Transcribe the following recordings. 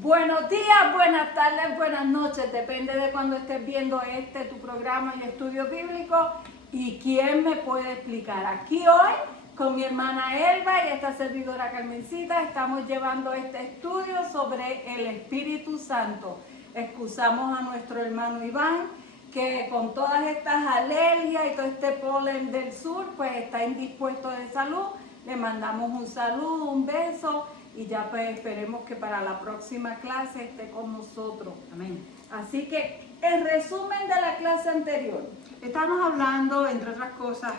Buenos días, buenas tardes, buenas noches, depende de cuando estés viendo tu programa y estudio bíblico. ¿Y quién me puede explicar? Aquí hoy, con mi hermana Elba y esta servidora Carmencita, estamos llevando este estudio sobre el Espíritu Santo. Excusamos a nuestro hermano Iván, que con todas estas alergias y todo este polen del sur, pues está indispuesto de salud. Le mandamos un saludo, un beso. Y ya pues esperemos que para la próxima clase esté con nosotros. Amén. Así que, en resumen de la clase anterior. Estamos hablando, entre otras cosas,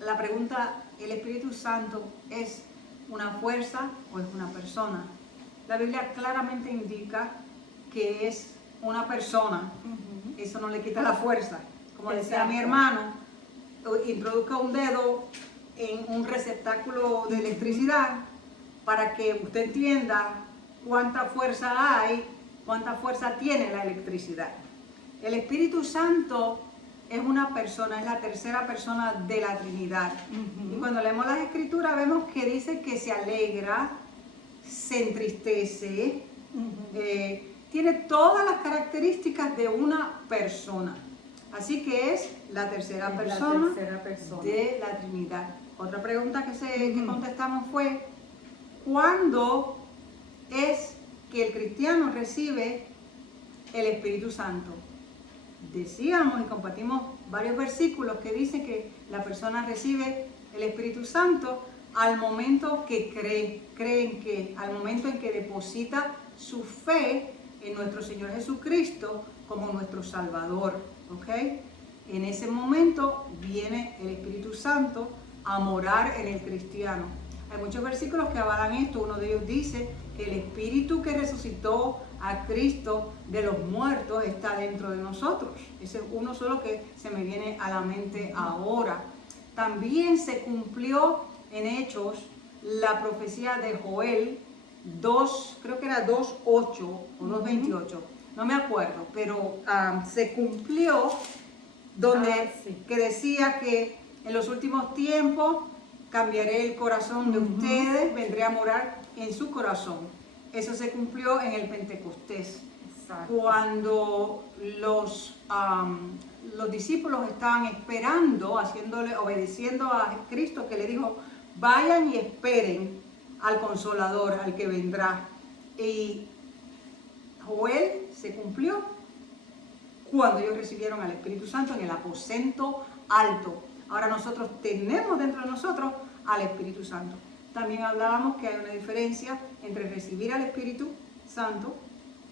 la pregunta, ¿el Espíritu Santo es una fuerza o es una persona? La Biblia claramente indica que es una persona. Eso no le quita la fuerza. Como decía mi hermano, introduzca un dedo en un receptáculo de electricidad para que usted entienda cuánta fuerza hay, cuánta fuerza tiene la electricidad. El Espíritu Santo es una persona, es la tercera persona de la Trinidad. Y cuando leemos las Escrituras vemos que dice que se alegra, se entristece, tiene todas las características de una persona. Así que es la tercera persona de la Trinidad. Otra pregunta que contestamos fue, ¿cuándo es que el cristiano recibe el Espíritu Santo? Decíamos y compartimos varios versículos que dicen que la persona recibe el Espíritu Santo al momento que cree, al momento en que deposita su fe en nuestro Señor Jesucristo como nuestro Salvador, ¿ok? En ese momento viene el Espíritu Santo a morar en el cristiano. Hay muchos versículos que avalan esto. Uno de ellos dice que el Espíritu que resucitó a Cristo de los muertos está dentro de nosotros. Ese es uno solo que se me viene a la mente ahora. También se cumplió en Hechos la profecía de Joel 2, creo que era 2.8 o 2.28, no me acuerdo, pero se cumplió donde que decía que en los últimos tiempos cambiaré el corazón de ustedes, vendré a morar en su corazón. Eso se cumplió en el Pentecostés. Exacto. Cuando los discípulos estaban esperando, obedeciendo a Cristo, que le dijo, vayan y esperen al Consolador, al que vendrá. Y Joel se cumplió cuando ellos recibieron al Espíritu Santo en el aposento alto. Ahora nosotros tenemos dentro de nosotros al Espíritu Santo. También hablábamos que hay una diferencia entre recibir al Espíritu Santo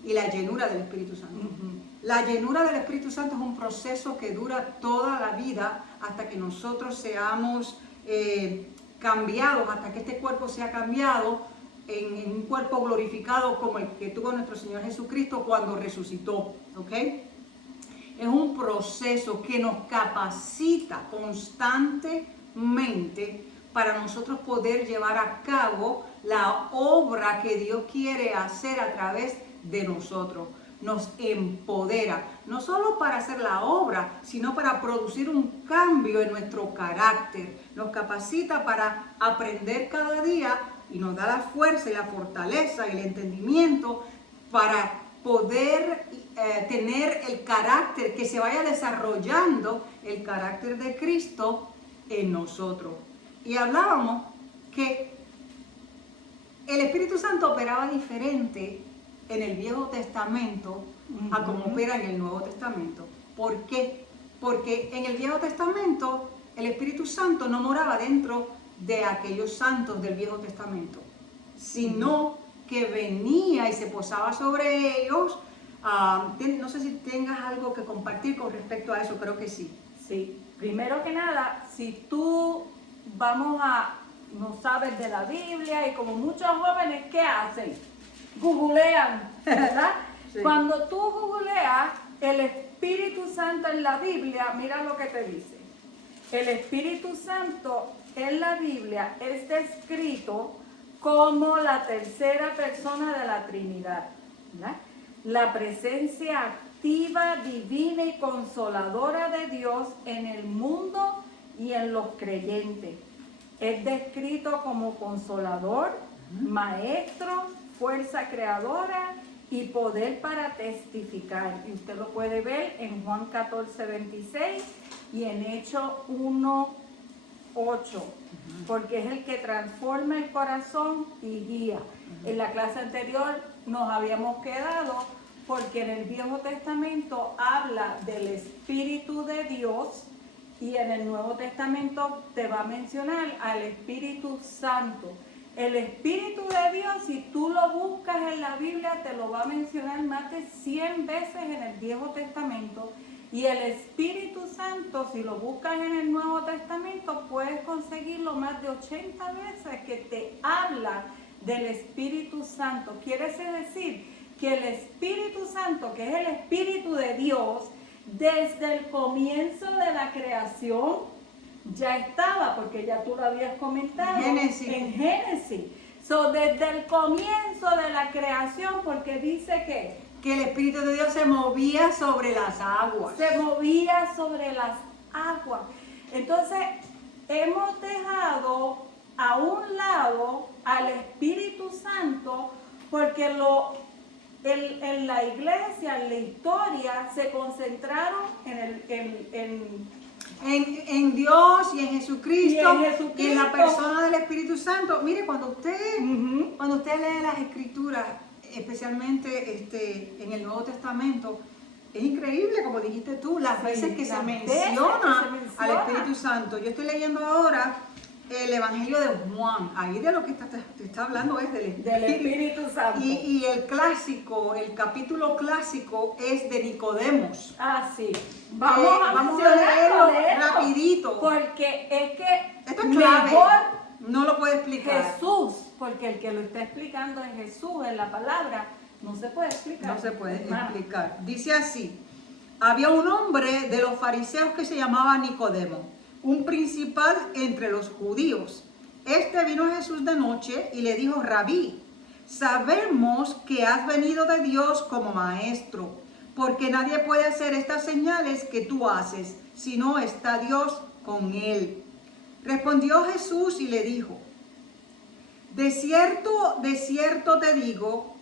y la llenura del Espíritu Santo. La llenura del Espíritu Santo es un proceso que dura toda la vida hasta que nosotros seamos cambiados, hasta que este cuerpo sea cambiado en un cuerpo glorificado como el que tuvo nuestro Señor Jesucristo cuando resucitó, ¿ok? Es un proceso que nos capacita constantemente para nosotros poder llevar a cabo la obra que Dios quiere hacer a través de nosotros. Nos empodera, no solo para hacer la obra, sino para producir un cambio en nuestro carácter. Nos capacita para aprender cada día y nos da la fuerza y la fortaleza y el entendimiento para poder tener el carácter, que se vaya desarrollando el carácter de Cristo en nosotros. Y hablábamos que el Espíritu Santo operaba diferente en el Viejo Testamento a como opera en el Nuevo Testamento. ¿Por qué? Porque en el Viejo Testamento el Espíritu Santo no moraba dentro de aquellos santos del Viejo Testamento, sino que venía y se posaba sobre ellos. No sé si tengas algo que compartir con respecto a eso, creo que sí. Sí, primero que nada, si tú no sabes de la Biblia y como muchos jóvenes, ¿qué hacen? Googlean, ¿verdad? Sí. Cuando tú googleas el Espíritu Santo en la Biblia, mira lo que te dice. El Espíritu Santo en la Biblia es descrito como la tercera persona de la Trinidad, ¿verdad? La presencia activa, divina y consoladora de Dios en el mundo y en los creyentes. Es descrito como consolador, maestro, fuerza creadora y poder para testificar. Y usted lo puede ver en Juan 14, 26 y en Hechos 1, 8, porque es el que transforma el corazón y guía. En la clase anterior nos habíamos quedado porque en el Viejo Testamento habla del Espíritu de Dios y en el Nuevo Testamento te va a mencionar al Espíritu Santo. El Espíritu de Dios, si tú lo buscas en la Biblia, te lo va a mencionar más de 100 veces en el Viejo Testamento. Y el Espíritu Santo, si lo buscas en el Nuevo Testamento, puedes conseguirlo más de 80 veces que te habla del Espíritu Santo. Quiere decir que el Espíritu Santo, que es el Espíritu de Dios, desde el comienzo de la creación, ya estaba, porque ya tú lo habías comentado Génesis. en Génesis. So, desde el comienzo de la creación, porque dice que el Espíritu de Dios se movía sobre las aguas. se movía sobre las aguas. Entonces, hemos dejado a un lado al Espíritu Santo porque en la iglesia, en la historia, se concentraron en Dios y en Jesucristo, Y en Jesucristo. y en la persona del Espíritu Santo. Mire, cuando usted lee las Escrituras, especialmente en el Nuevo Testamento, es increíble, como dijiste tú, las veces que se menciona al Espíritu Santo. Yo estoy leyendo ahora el Evangelio de Juan. Ahí de lo que te está hablando es del Espíritu Santo. Y el capítulo clásico es de Nicodemos. Ah, sí. Vamos a leerlo leerlo, rapidito. porque es que Esto es clave. mejor No lo puede explicar. Jesús, porque el que lo está explicando es Jesús en la palabra, no se puede explicar. No se puede Hermano. explicar. Dice así: había un hombre de los fariseos que se llamaba Nicodemo, un principal entre los judíos. Este vino a Jesús de noche y le dijo: Rabí, sabemos que has venido de Dios como maestro, porque nadie puede hacer estas señales que tú haces, si no está Dios con él. Respondió Jesús y le dijo: de cierto te digo,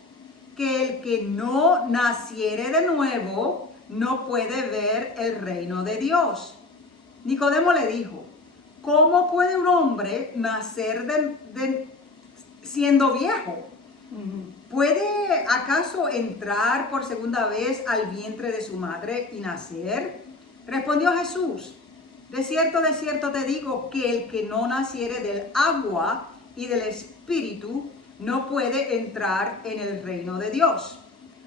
que el que no naciere de nuevo no puede ver el reino de Dios. Nicodemo le dijo: ¿cómo puede un hombre nacer siendo viejo? ¿Puede acaso entrar por segunda vez al vientre de su madre y nacer? Respondió Jesús: de cierto te digo, que el que no naciere del agua y del Espíritu no puede entrar en el reino de Dios.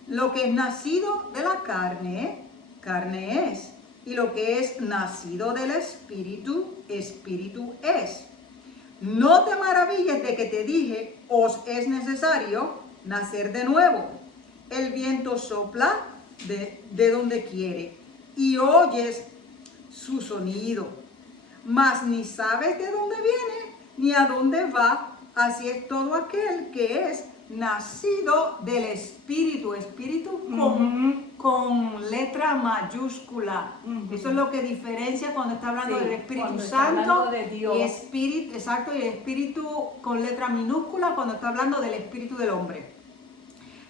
Lo que es nacido de la carne, carne es, y lo que es nacido del Espíritu, Espíritu es. No te maravilles de que te dije: os es necesario nacer de nuevo. El viento sopla de donde quiere y oyes su sonido, mas ni sabes de dónde viene ni a dónde va. Así es todo aquel que es nacido del Espíritu. Espíritu con letra mayúscula. Eso es lo que diferencia cuando está hablando del Espíritu Santo de Dios. y Espíritu, exacto, y Espíritu con letra minúscula cuando está hablando del Espíritu del hombre.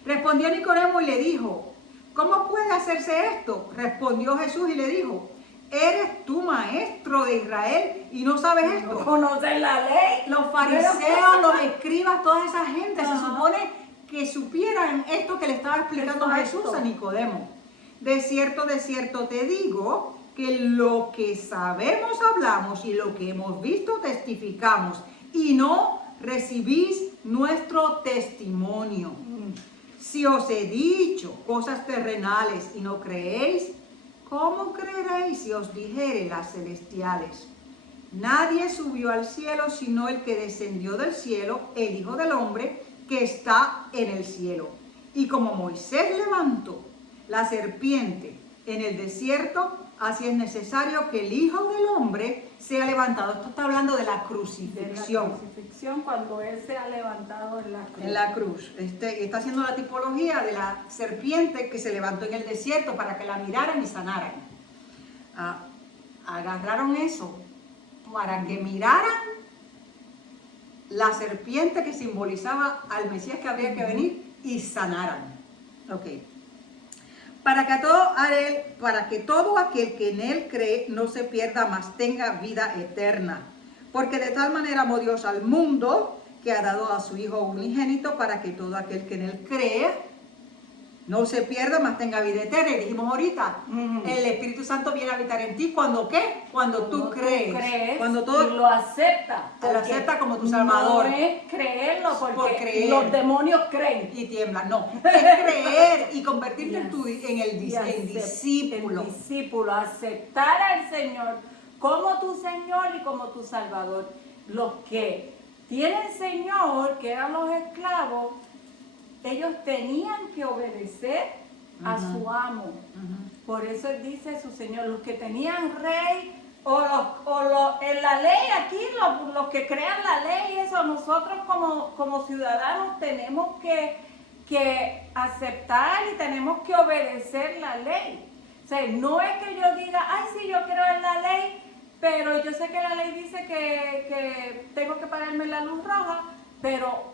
Respondió Nicodemo y le dijo: ¿cómo puede hacerse esto? Respondió Jesús y le dijo: ¿eres tú maestro de Israel y no sabes esto? ¿No conoces la ley? Los fariseos, los escribas, toda esa gente se supone que supieran esto que le estaba explicando Jesús a Nicodemo. De cierto te digo, que lo que sabemos hablamos y lo que hemos visto testificamos, y no recibís nuestro testimonio. Si os he dicho cosas terrenales y no creéis, ¿cómo creeréis si os dijere las celestiales? Nadie subió al cielo sino el que descendió del cielo, el Hijo del Hombre que está en el cielo. Y como Moisés levantó la serpiente en el desierto, así es necesario que el Hijo del Hombre sea levantado. Esto está hablando de la crucifixión. De la crucifixión, cuando Él se ha levantado en la cruz. En la cruz. Está haciendo la tipología de la serpiente que se levantó en el desierto para que la miraran y sanaran. Agarraron eso para que miraran la serpiente que simbolizaba al Mesías que habría que venir y sanaran. Ok. Para que todo aquel que en él cree no se pierda, mas tenga vida eterna. Porque de tal manera amó Dios al mundo que ha dado a su Hijo unigénito para que todo aquel que en él cree no se pierda, mas tenga vida eterna. Y dijimos ahorita, el Espíritu Santo viene a habitar en ti. ¿Cuándo qué? Cuando tú crees. Cuando todo y lo aceptas. te lo acepta como tu Salvador. No es creerlo porque Por creer. los demonios creen. Y tiemblan. No, es creer y convertirte en discípulo. El discípulo, aceptar al Señor como tu Señor y como tu Salvador. Los que tienen Señor, que eran los esclavos, ellos tenían que obedecer a su amo. Por eso él dice su Señor, los que tenían rey en la ley aquí, los que crean la ley, eso nosotros como ciudadanos tenemos que aceptar y tenemos que obedecer la ley. O sea, no es que yo diga, ay, sí, yo creo en la ley, pero yo sé que la ley dice que tengo que pagarme la luz roja, pero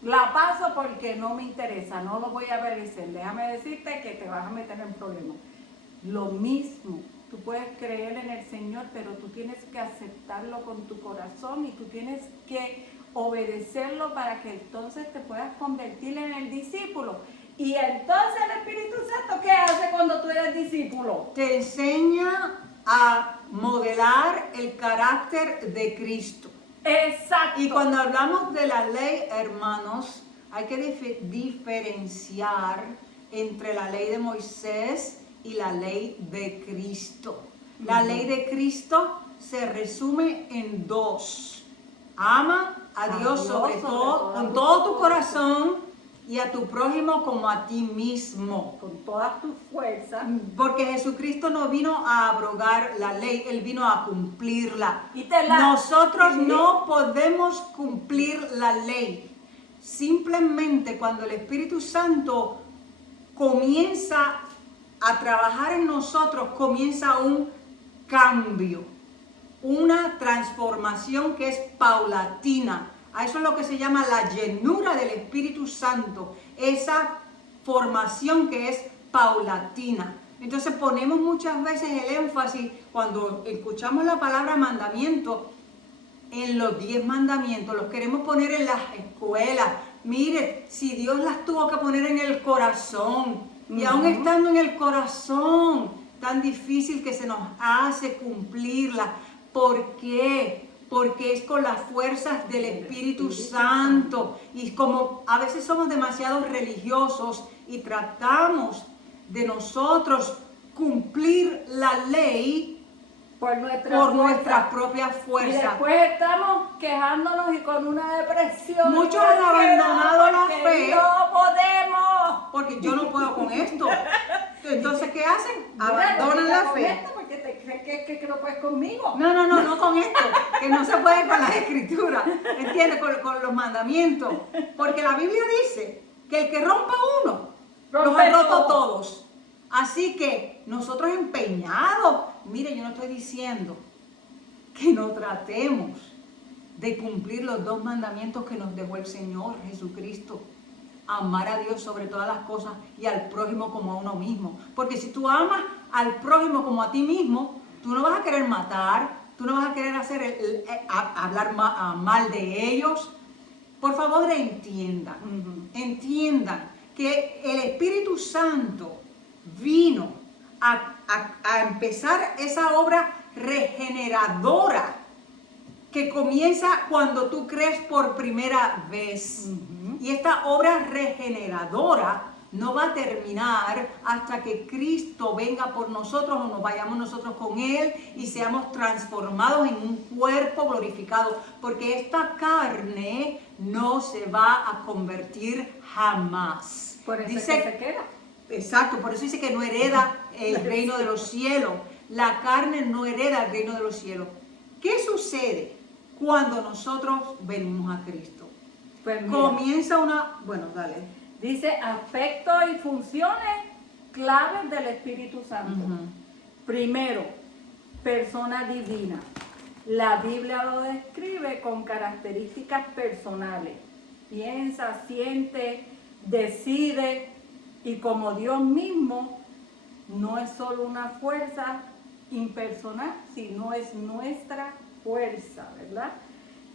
la paso porque no me interesa, no lo voy a obedecer. Déjame decirte que te vas a meter en problemas. Lo mismo, tú puedes creer en el Señor, pero tú tienes que aceptarlo con tu corazón y tú tienes que obedecerlo para que entonces te puedas convertir en el discípulo. Y entonces el Espíritu Santo, ¿qué hace cuando tú eres discípulo? Te enseña a modelar el carácter de Cristo. Exacto. Y cuando hablamos de la ley, hermanos, hay que diferenciar entre la ley de Moisés y la ley de Cristo. La ley de Cristo se resume en dos. Ama a Dios sobre todo, con todo tu corazón, y a tu prójimo como a ti mismo. Con todas tus fuerzas. Porque Jesucristo no vino a abrogar la ley, Él vino a cumplirla. Nosotros no podemos cumplir la ley. Simplemente cuando el Espíritu Santo comienza a trabajar en nosotros, comienza un cambio, una transformación que es paulatina. A eso es lo que se llama la llenura del Espíritu Santo, esa formación que es paulatina. Entonces ponemos muchas veces el énfasis cuando escuchamos la palabra mandamiento en los 10 mandamientos, los queremos poner en las escuelas. Mire, si Dios las tuvo que poner en el corazón, y aún estando en el corazón, tan difícil que se nos hace cumplirla. ¿Por qué? Porque es con las fuerzas del Espíritu Santo. Y como a veces somos demasiado religiosos y tratamos de nosotros cumplir la ley por nuestra propia fuerza. Y después estamos quejándonos y con una depresión. Muchos han abandonado la fe. No podemos. Porque yo no puedo con esto. Entonces, ¿qué hacen? Abandonan la fe. Porque te crees que no puedes conmigo. No con esto. Que no se puede con las escrituras. ¿Entiendes? Con los mandamientos. Porque la Biblia dice que el que rompa uno, los ha roto todos. Así que nosotros empeñados, mire, yo no estoy diciendo que no tratemos de cumplir los 2 mandamientos que nos dejó el Señor Jesucristo. Amar a Dios sobre todas las cosas y al prójimo como a uno mismo. Porque si tú amas al prójimo como a ti mismo, tú no vas a querer matar, tú no vas a querer hablar mal de ellos. Por favor, entiendan que el Espíritu Santo vino a empezar esa obra regeneradora que comienza cuando tú crees por primera vez. Y esta obra regeneradora no va a terminar hasta que Cristo venga por nosotros o nos vayamos nosotros con Él y seamos transformados en un cuerpo glorificado. Porque esta carne no se va a convertir jamás. Por eso dice, es que se queda. Exacto, por eso dice que no hereda el reino de los cielos. La carne no hereda el reino de los cielos. ¿Qué sucede cuando nosotros venimos a Cristo? Pues mira, comienza bueno, dale. Dice aspectos y funciones claves del Espíritu Santo. Primero, persona divina. La Biblia lo describe con características personales. Piensa, siente, decide, y como Dios mismo, no es solo una fuerza impersonal, sino es nuestra fuerza, ¿verdad?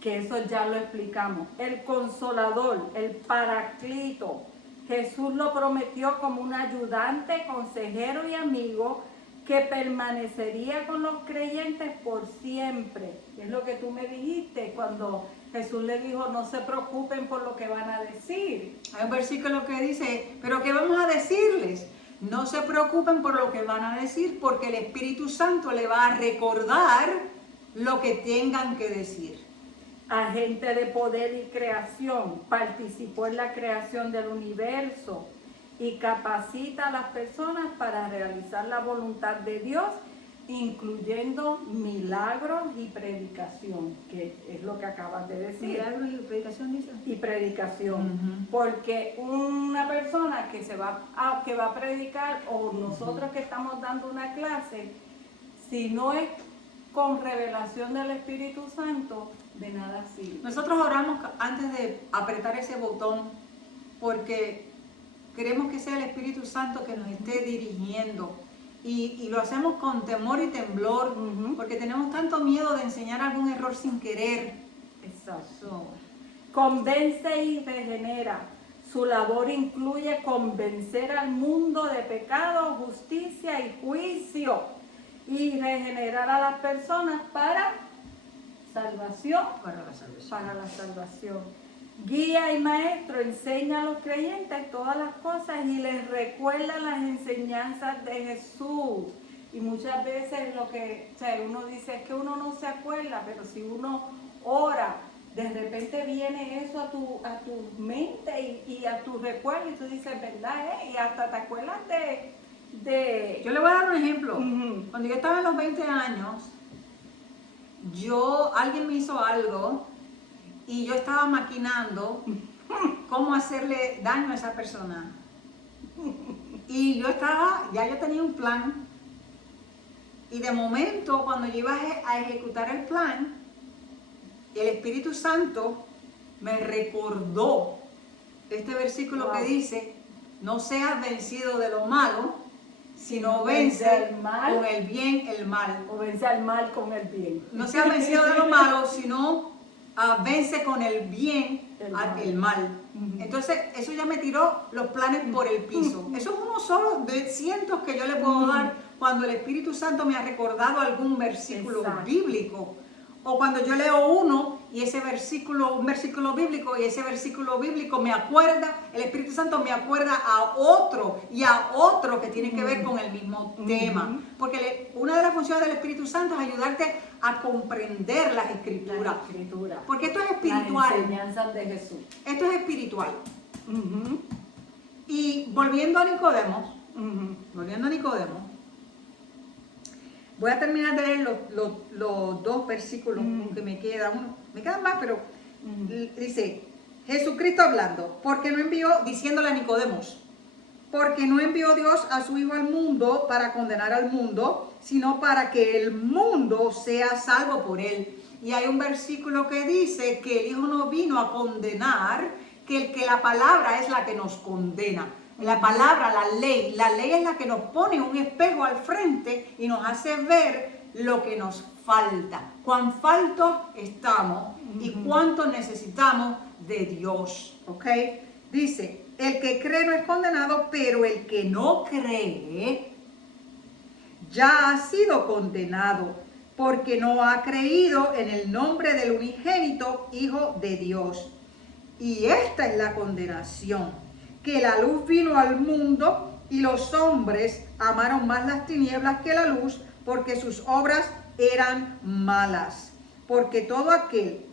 Que eso ya lo explicamos. El Consolador, el Paraclito, Jesús lo prometió como un ayudante, consejero y amigo que permanecería con los creyentes por siempre. Es lo que tú me dijiste cuando Jesús le dijo, no se preocupen por lo que van a decir. Hay un versículo que dice, pero ¿qué vamos a decirles? No se preocupen por lo que van a decir, porque el Espíritu Santo le va a recordar lo que tengan que decir. Agente de poder y creación, participó en la creación del universo y capacita a las personas para realizar la voluntad de Dios, incluyendo milagros y predicación, que es lo que acabas de decir. Milagros y predicación, dice. Y predicación, porque una persona que va a predicar, o nosotros que estamos dando una clase, si no es con revelación del Espíritu Santo, de nada sirve. Nosotros oramos antes de apretar ese botón porque queremos que sea el Espíritu Santo que nos esté dirigiendo. Y lo hacemos con temor y temblor, porque tenemos tanto miedo de enseñar algún error sin querer. Exacto. Convence y regenera. Su labor incluye convencer al mundo de pecado, justicia y juicio, y regenerar a las personas para salvación. Para la salvación. Guía y maestro, enseña a los creyentes todas las cosas y les recuerda las enseñanzas de Jesús. Y muchas veces uno dice es que uno no se acuerda, pero si uno ora, de repente viene eso a tu mente y a tu recuerdo, y tú dices, ¿verdad? Y hasta te acuerdas de... Yo le voy a dar un ejemplo. Cuando yo estaba en los 20 años, alguien me hizo algo y yo estaba maquinando cómo hacerle daño a esa persona. Y yo tenía un plan, y de momento cuando yo iba a ejecutar el plan, el Espíritu Santo me recordó este versículo que dice, no seas vencido de lo malo, sino vence con el bien el mal. O vence al mal con el bien. No seas vencido de lo malo, sino vence con el bien el mal. Entonces, eso ya me tiró los planes por el piso. Eso es uno solo de cientos que yo le puedo dar cuando el Espíritu Santo me ha recordado algún versículo bíblico. O cuando yo leo un versículo bíblico, y ese versículo bíblico me acuerda, el Espíritu Santo me acuerda a otro y a otro que tiene que ver con el mismo tema. Porque una de las funciones del Espíritu Santo es ayudarte a comprender las Escrituras. Porque esto es espiritual. Las enseñanzas de Jesús. Esto es espiritual. Y volviendo a Nicodemo, voy a terminar de leer los dos versículos que me quedan. Me quedan más, pero dice, Jesucristo hablando, diciéndole a Nicodemos, porque no envió Dios a su Hijo al mundo para condenar al mundo, sino para que el mundo sea salvo por él. Y hay un versículo que dice que el Hijo no vino a condenar, que la palabra es la que nos condena. La palabra, la ley es la que nos pone un espejo al frente y nos hace ver lo que nos falta, cuán faltos estamos y cuánto necesitamos de Dios, ¿ok? Dice, el que cree no es condenado, pero el que no cree ya ha sido condenado, porque no ha creído en el nombre del unigénito Hijo de Dios. Y esta es la condenación, que la luz vino al mundo y los hombres amaron más las tinieblas que la luz, porque sus obras eran malas. Porque todo aquel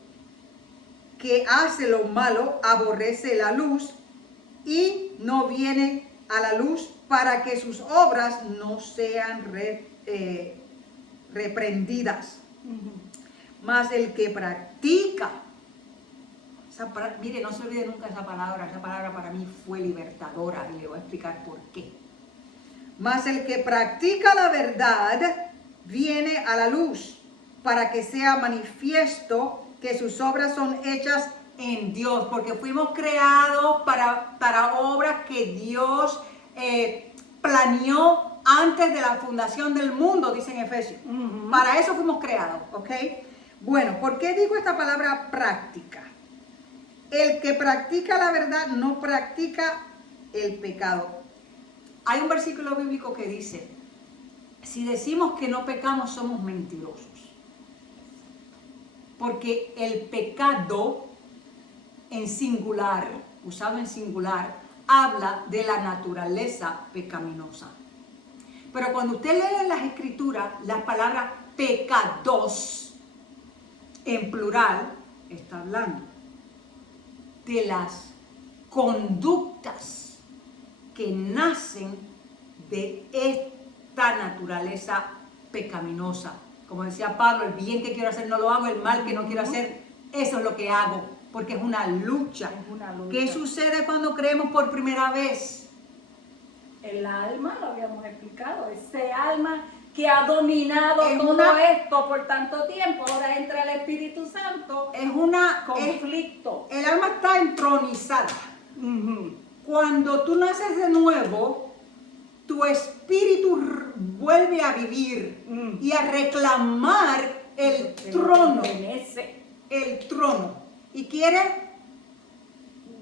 que hace lo malo aborrece la luz y no viene a la luz para que sus obras no sean reprendidas. Mas el que practica, mire, no se olvide nunca esa palabra para mí fue libertadora, y le voy a explicar por qué. Mas el que practica la verdad viene a la luz, para que sea manifiesto que sus obras son hechas en Dios, porque fuimos creados para obras que Dios planeó antes de la fundación del mundo, dice en Efesios. Para eso fuimos creados, ¿ok? Bueno, ¿por qué digo esta palabra práctica? El que practica la verdad no practica el pecado. Hay un versículo bíblico que dice, si decimos que no pecamos, somos mentirosos. Porque el pecado en singular, usado en singular, habla de la naturaleza pecaminosa. Pero cuando usted lee en las escrituras la palabra pecados en plural, está hablando de las conductas que nacen de esta naturaleza pecaminosa. Como decía Pablo, el bien que quiero hacer no lo hago, el mal que no quiero hacer, eso es lo que hago, porque es una lucha. Es una lucha. ¿Qué sucede cuando creemos por primera vez? El alma, lo habíamos explicado, ese alma que ha dominado Es todo una- esto por tanto tiempo, ahora entra el Espíritu Santo, Es una... conflicto. el alma está entronizada. Cuando tú naces de nuevo, tu espíritu vuelve a vivir y a reclamar el trono. Pertenece. El trono. Y quiere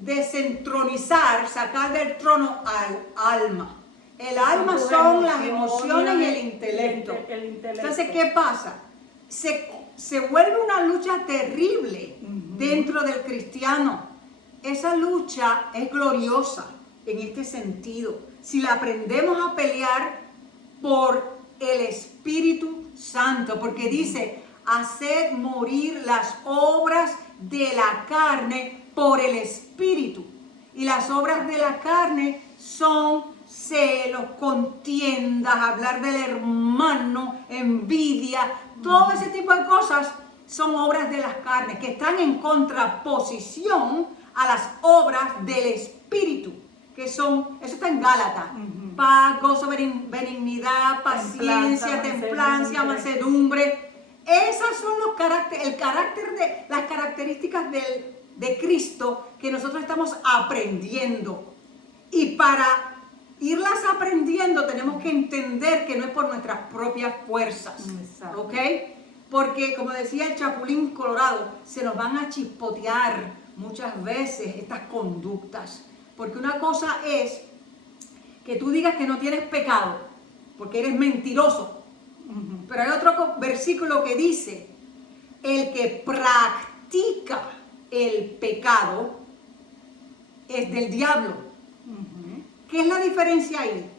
desentronizar, sacar del trono al alma. El alma tus son las emociones emociones y el intelecto. el intelecto. Entonces, ¿qué pasa? Se vuelve una lucha terrible dentro del cristiano. Esa lucha es gloriosa en este sentido. Si la aprendemos a pelear por el Espíritu Santo, porque dice, haced morir las obras de la carne por el Espíritu. Y las obras de la carne son celos, contiendas, hablar del hermano, envidia, todo ese tipo de cosas son obras de las carnes que están en contraposición a las obras del Espíritu, que son, eso está en Gálatas, paz, gozo, benignidad, paciencia, templanza, mansedumbre. Esas son las características de Cristo que nosotros estamos aprendiendo. Y para irlas aprendiendo tenemos que entender que no es por nuestras propias fuerzas. Exacto. ¿Ok? Porque, como decía el Chapulín Colorado, se nos van a chispotear muchas veces estas conductas. Porque una cosa es que tú digas que no tienes pecado, porque eres mentiroso. Pero hay otro versículo que dice, el que practica el pecado es del diablo. ¿Qué es la diferencia ahí?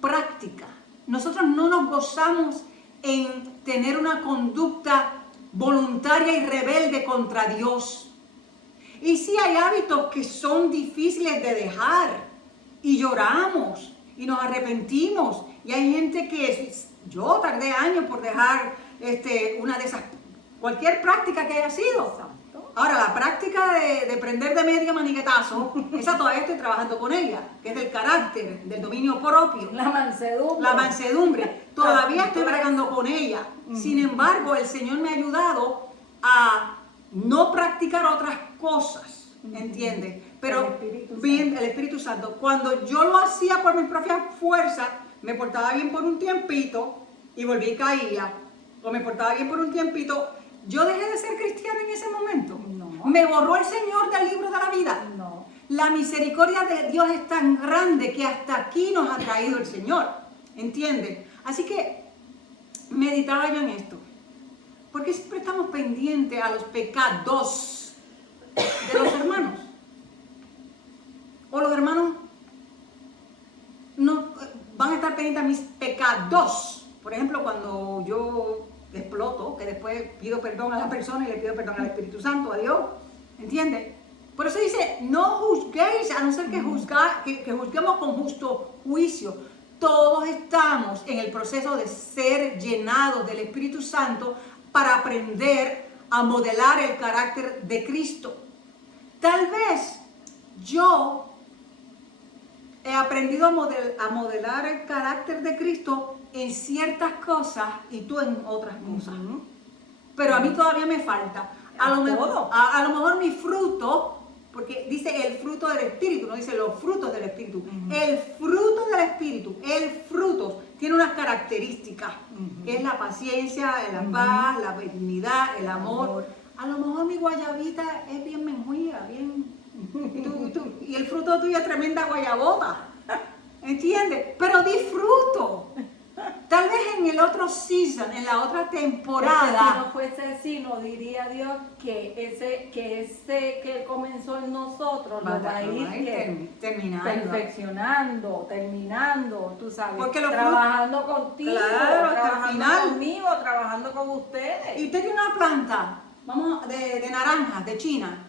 Práctica. Nosotros no nos gozamos en tener una conducta voluntaria y rebelde contra Dios. Y sí hay hábitos que son difíciles de dejar y lloramos y nos arrepentimos. Y hay gente que, yo tardé años por dejar una de esas, cualquier práctica que haya sido. Ahora, la práctica de prender de media maniquetazo, esa todavía estoy trabajando con ella, que es del carácter, del dominio propio. La mansedumbre. La mansedumbre, todavía estoy bregando con ella. Sin embargo, el Señor me ha ayudado a no practicar otras cosas, ¿entiendes? Pero bien, el Espíritu Santo, cuando yo lo hacía por mis propias fuerzas, me portaba bien por un tiempito y volví y caía, o me portaba bien por un tiempito, ¿yo dejé de ser cristiano en ese momento? No. ¿Me borró el Señor del libro de la vida? No. La misericordia de Dios es tan grande que hasta aquí nos ha traído el Señor, ¿entienden? Así que meditaba yo en esto. ¿Por qué siempre estamos pendientes a los pecados de los hermanos? O los hermanos no van a estar pendientes a mis pecados. Por ejemplo, cuando yo exploto, que después pido perdón a la persona y le pido perdón al Espíritu Santo, a Dios, ¿entiendes? Por eso dice, no juzguéis, a no ser que juzguemos con justo juicio. Todos estamos en el proceso de ser llenados del Espíritu Santo para aprender a modelar el carácter de Cristo. Tal vez yo he aprendido a modelar el carácter de Cristo en ciertas cosas y tú en otras cosas. Pero a mí todavía me falta. A lo mejor mi fruto, porque dice el fruto del Espíritu, no dice los frutos del Espíritu. El fruto del Espíritu, el fruto, tiene unas características, que es la paciencia, la paz, la benignidad, el amor. A lo mejor mi guayabita es bien menjuida, bien... y el fruto tuyo es tremenda guayabota, ¿entiendes? Pero disfruto. Tal vez en el otro season, en la otra temporada. Si no fuese así, nos diría Dios que ese que Él comenzó en nosotros lo va a ir terminando, perfeccionando, terminando, tú sabes, porque trabajando contigo, claro, trabajando conmigo, trabajando con ustedes. Y usted tiene una planta, vamos, de naranjas, de China.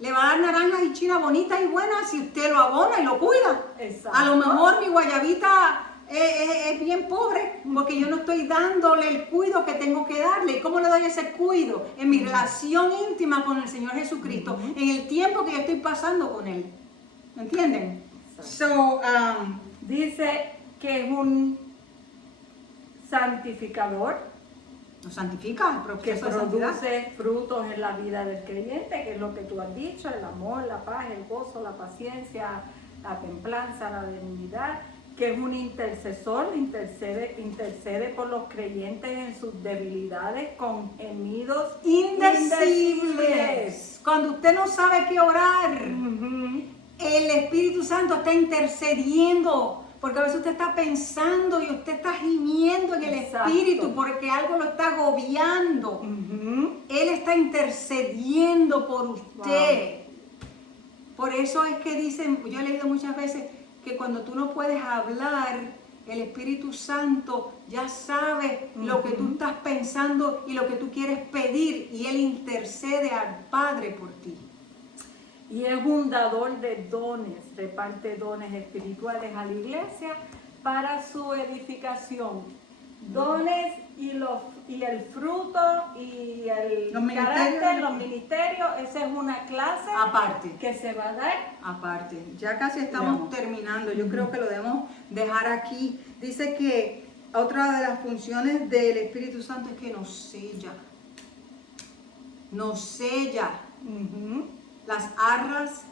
Le va a dar naranjas y China bonitas y buenas si usted lo abona y lo cuida. Exacto. A lo mejor mi guayabita es bien pobre porque yo no estoy dándole el cuidado que tengo que darle. ¿Y cómo le doy ese cuidado? En mi relación íntima con el Señor Jesucristo, en el tiempo que yo estoy pasando con Él. ¿Me entienden? Dice que es un santificador. Nos santifica, que proceso de santidad. produce frutos en la vida del creyente, que es lo que tú has dicho, el amor, la paz, el gozo, la paciencia, la templanza, la benignidad, que es un intercesor, intercede por los creyentes en sus debilidades con gemidos indecibles. Cuando usted no sabe qué orar, el Espíritu Santo está intercediendo. Porque a veces usted está pensando y usted está gimiendo en el Espíritu porque algo lo está agobiando. Él está intercediendo por usted. Por eso es que dicen, yo he leído muchas veces que cuando tú no puedes hablar, el Espíritu Santo ya sabe lo que tú estás pensando y lo que tú quieres pedir. Y Él intercede al Padre por ti. Y es un dador de dones, reparte dones espirituales a la iglesia para su edificación. Dones y el fruto y el carácter, los ministerios, esa es una clase aparte que se va a dar. Aparte, ya casi estamos terminando, yo creo que lo debemos dejar aquí. Dice que otra de las funciones del Espíritu Santo es que nos sella. Nos sella. Las arras,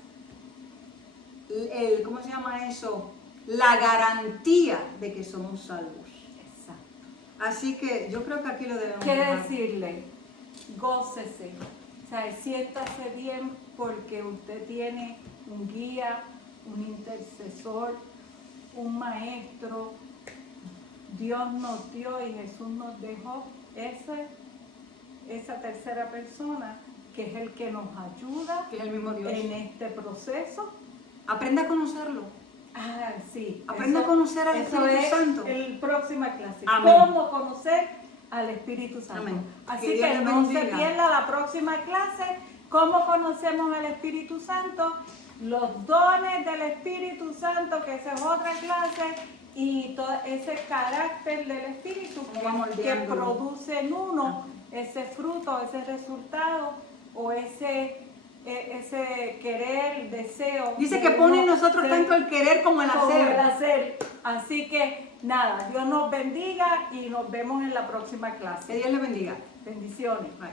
¿cómo se llama eso? La garantía de que somos salvos. Exacto. Así que yo creo que aquí lo debemos ¿Qué dejar. decirle? Gócese. O sea, siéntase bien porque usted tiene un guía, un intercesor, un maestro. Dios nos dio y Jesús nos dejó esa tercera persona que es el que nos ayuda, que es el mismo Dios, en este proceso. Aprenda a conocerlo. Sí. Aprenda a conocer al Espíritu Santo. El próxima clase. Amén. Cómo conocer al Espíritu Santo. Amén. Así que no se pierda la próxima clase. ¿Cómo conocemos al Espíritu Santo? Los dones del Espíritu Santo, que esa es otra clase, y todo ese carácter del Espíritu que produce en uno ese fruto, ese resultado o ese querer, deseo. Dice que pone en nosotros tanto el querer como el hacer. Así que nada, Dios nos bendiga y nos vemos en la próxima clase. Que Dios le bendiga. Bendiciones. Bye.